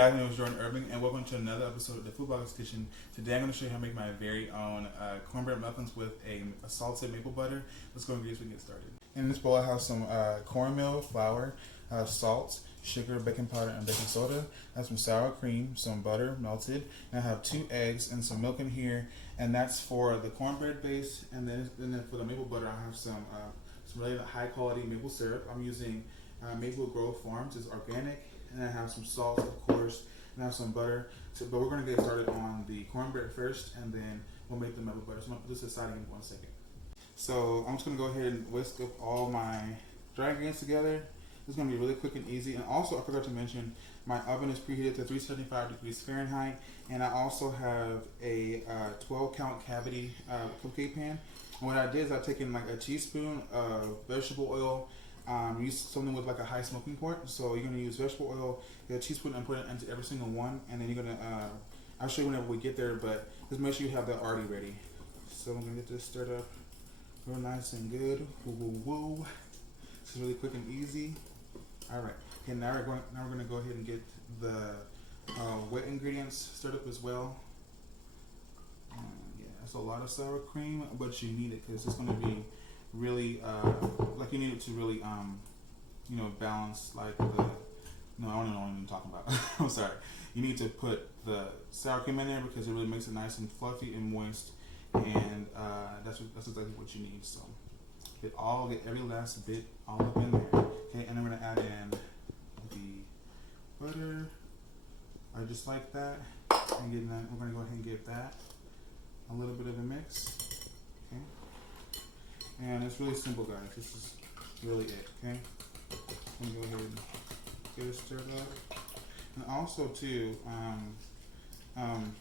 guys, my name is Jordan Irving, and welcome to another episode of the Food Bloggers Kitchen. Today I'm going to show you how to make my very own cornbread muffins with a salted maple butter. Let's go and get started. In this bowl I have some cornmeal flour, salt, sugar, baking powder, and baking soda. I have some sour cream, some butter melted, and I have 2 eggs and some milk in here, and that's for the cornbread base. And then for the maple butter I have some really high quality maple syrup. I'm using Maple Grove Farms. It's organic. And I have some salt, of course, and I have some butter. But we're going to get started on the cornbread first, and then we'll make the maple butter. So I'm going to put this aside in 1 second. So I'm just going to go ahead and whisk up all my dry ingredients together. It's going to be really quick and easy. And also, I forgot to mention, my oven is preheated to 375 degrees Fahrenheit. And I also have a 12-count cavity cupcake pan. And what I did is I've taken like a teaspoon of vegetable oil. Use something with like a high smoking point. So you're going to use vegetable oil, get a teaspoon, and put it into every single one. And then you're going to, I'll show you whenever we get there, but just make sure you have that already ready. So I'm going to get this stirred up real nice and good. Woo, woo, woo. This is really quick and easy. All right. Okay, now we're going to go ahead and get the wet ingredients stirred up as well. Yeah, that's a lot of sour cream, but you need it because it's going to be really like you need it to really you know, balance like the I don't know what I'm talking about. I'm sorry. You need to put the sour cream in there because it really makes it nice and fluffy and moist, and that's exactly what you need. So get every last bit all up in there. Okay, and I'm gonna add in the butter, just like that, and we're gonna go ahead and give that a little bit of a mix. Okay. And it's really simple, guys. This is really it, okay? I'm gonna go ahead and get it stirred up. And also, too,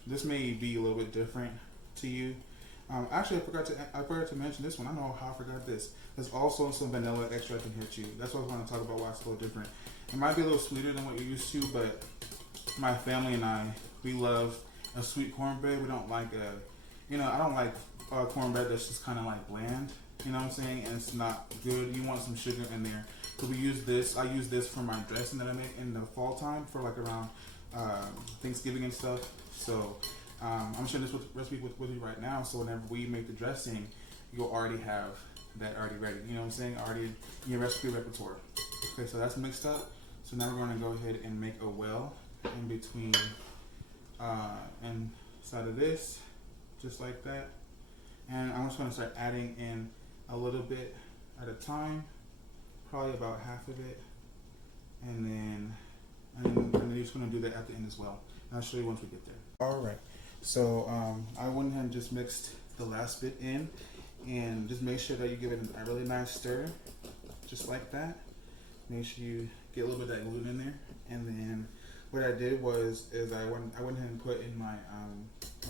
this may be a little bit different to you. Actually, I forgot to mention this one. I don't know how I forgot this. There's also some vanilla extract in here too. That's what I was going to talk about. Why it's a little different. It might be a little sweeter than what you're used to, but my family and I, we love a sweet cornbread. We don't like I don't like cornbread that's just kind of like bland. You know what I'm saying? And it's not good. You want some sugar in there. So we use this. I use this for my dressing that I make in the fall time for like around Thanksgiving and stuff. So I'm sharing this recipe with you right now. So whenever we make the dressing, you'll already have that already ready. You know what I'm saying? Already in your recipe repertoire. Okay, so that's mixed up. So now we're going to go ahead and make a well in between inside of this, just like that. And I'm just going to start adding in a little bit at a time, probably about half of it, and then you're just going to do that at the end as well. And I'll show you once we get there. All right, so I went ahead and just mixed the last bit in, and just make sure that you give it a really nice stir, just like that. Make sure you get a little bit of that gluten in there, and then what I did was I went ahead and put in my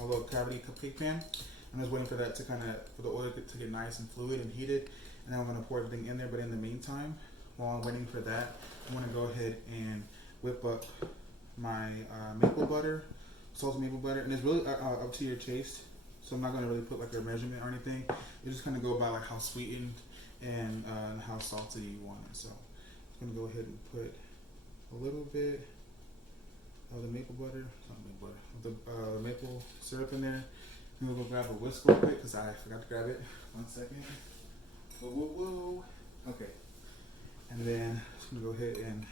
little cavity cupcake pan. I'm just waiting for that for the oil to get nice and fluid and heated, and then I'm going to pour everything in there. But in the meantime, while I'm waiting for that, I'm going to go ahead and whip up my maple butter, salted maple butter, and it's really up to your taste. So I'm not going to really put like a measurement or anything. You just kind of go by like how sweetened and how salty you want it. So I'm going to go ahead and put a little bit of the maple butter, the maple syrup in there. I'm gonna go grab a whisk real quick because I forgot to grab it. 1 second. Whoa, whoa, whoa. Okay. And then I'm just gonna go ahead and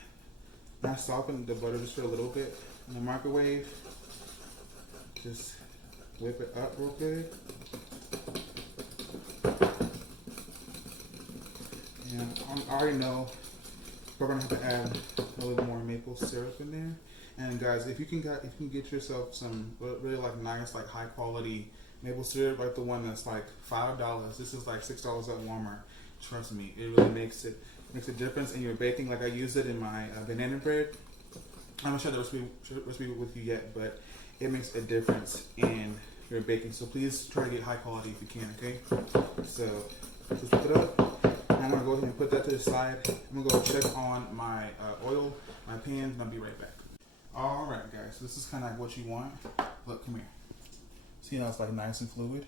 not soften the butter just for a little bit in the microwave. Just whip it up real good. And I already know we're gonna have to add a little more maple syrup in there. And guys, if you can get yourself some really like nice, like high quality maple syrup, like the one that's like $5. This is like $6 at Walmart. Trust me, it really makes a difference in your baking. Like I use it in my banana bread. I'm not sure the recipe with you yet, but it makes a difference in your baking. So please try to get high quality if you can. Okay. So just put it up. And I'm gonna go ahead and put that to the side. I'm gonna go check on my oil, my pan, and I'll be right back. Alright guys, so this is kind of like what you want. Look, come here. See how it's like nice and fluid?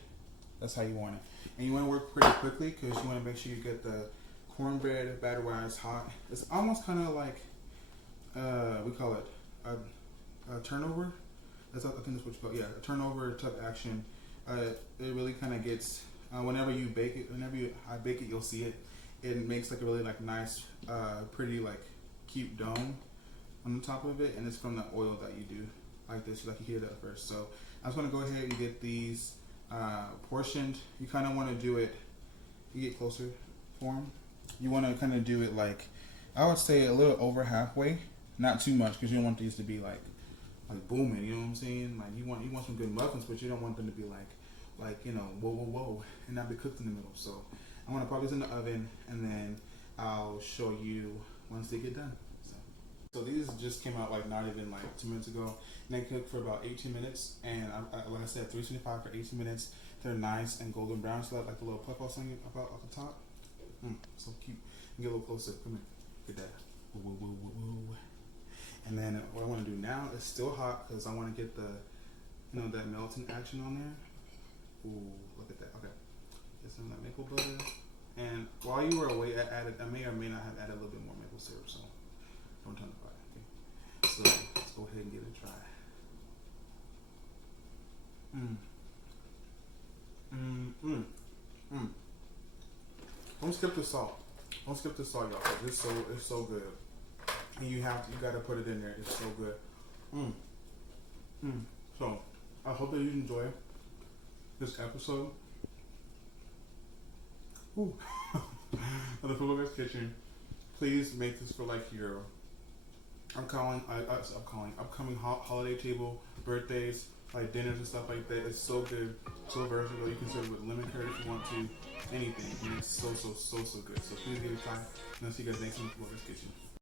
That's how you want it. And you want to work pretty quickly because you want to make sure you get the cornbread batter while it's hot. It's almost kind of like, we call it a turnover. I think that's what you call it. Yeah, a turnover type action. It really kind of gets whenever you bake it. I bake it, you'll see it. It makes like a really like nice, pretty like cute dome on the top of it, and it's from the oil that you do like this. Like you hear that first. So I just want to go ahead and get these portioned. You kind of want to do it. You get closer form. You want to kind of do it like I would say a little over halfway, not too much because you don't want these to be like booming. You know what I'm saying? Like you want some good muffins, but you don't want them to be like you know whoa and not be cooked in the middle. So I'm gonna pop this in the oven and then I'll show you once they get done. So these just came out like not even like 2 minutes ago, and they cooked for about 18 minutes. And like I said, 325 for 18 minutes. They're nice and golden brown, so that like the little puff I was saying about at the top. So cute. Get a little closer. Come here. Get that. Woo, woo, woo, woo. And then what I want to do now is still hot because I want to get the, you know, that melting action on there. Ooh, look at that. Okay. Get some of that maple butter. And while you were away, I may or may not have added a little bit more maple syrup. So don't turn the fire. Okay. So let's go ahead and give it a try. Don't skip the salt. Don't skip the salt, y'all. It's so good. And you gotta put it in there. It's so good. So I hope that you enjoy this episode. Of the Foodbloggers Kitchen. Please make this for like your upcoming holiday table, birthdays, like dinners and stuff like that. It's so good, so versatile. You can serve it with lemon curd if you want to, anything. And it's so good. So please give it a try. And I'll see you guys next time in the Foodbloggers Kitchen.